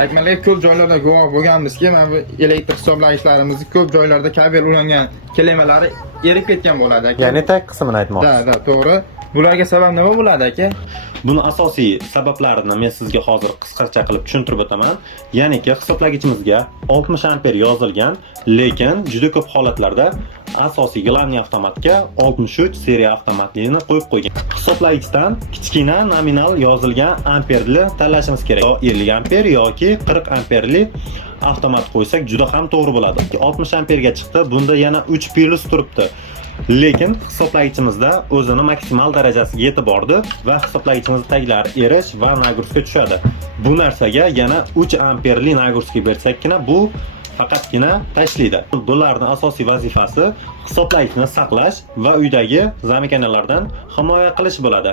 Aytmalarga ko'p joylarda guvoh bo'lganmizki, mana bu elektr hisoblagichlarimizni ko'p joylarda kabel ulangan kelamalari erib ketgan bo'ladi aka. Ya'ni tag qismini aytmoqchisiz. Da, to'g'ri. Bularga sabab nima bo'ladi aka? Buni asosiy sabablarini men sizga hozir qisqacha qilib tushuntirib o'taman. Ya'niki hisoblagichimizga 60 amper yozilgan, lekin juda ko'p holatlarda asosiy glavniy avtomatga 63 seriya avtomatligini qo'yib qo'ygan. Hisoblagichdan kichkina nominal yozilgan amperli tanlashimiz kerak. Yo 50 amper yoki 40 amperli avtomat qo'ysak juda ham to'g'ri bo'ladi. 60 amperga chiqdi, bunda yana 3 plus turibdi. Lekin hisoblagichimizda o'zini maksimal darajasiga yetib bordi va hisoblagichimiz taglari erish va nagruska tushadi. Bu narsaga yana 3 amperli nagruska bersakkina bu faqatgina tashlaydi. Bularning asosiy vazifasi hisoblagichni saqlash va uydagi zamikanalardan himoya qilish bo'ladi.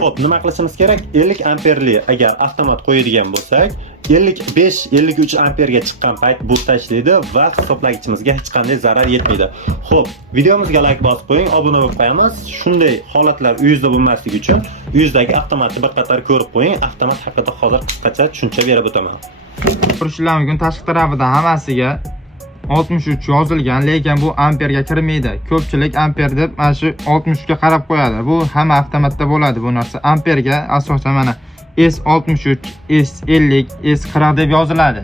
Xo'p, nima qilishimiz kerak? 50 amperli agar avtomat qo'yadigan bo'lsak, 55-53 amperga chiqqan payt bu tashlaydi va hisoblagichimizga hech qanday zarar yetmaydi. Xo'p, videomizga like bosib qo'ying, obuna bo'lib qo'yamiz. Shunday holatlar uyingizda bo'lmasligi uchun uyingizdagi avtomatni bir qator ko'rib qo'ying. Avtomat haqida hozir qisqacha tushuncha berib o'taman. Ko'rishlar mumkin, tashqi tarafida hammasiga 63 yozilgan, lekin bu amperga kirmaydi. Ko'pchilik amper deb mana shu 60 ga qarab qo'yadi. Bu hamma avtomatda bo'ladi bu narsa. Amperga asosan mana S63, S50, S40 deb yoziladi.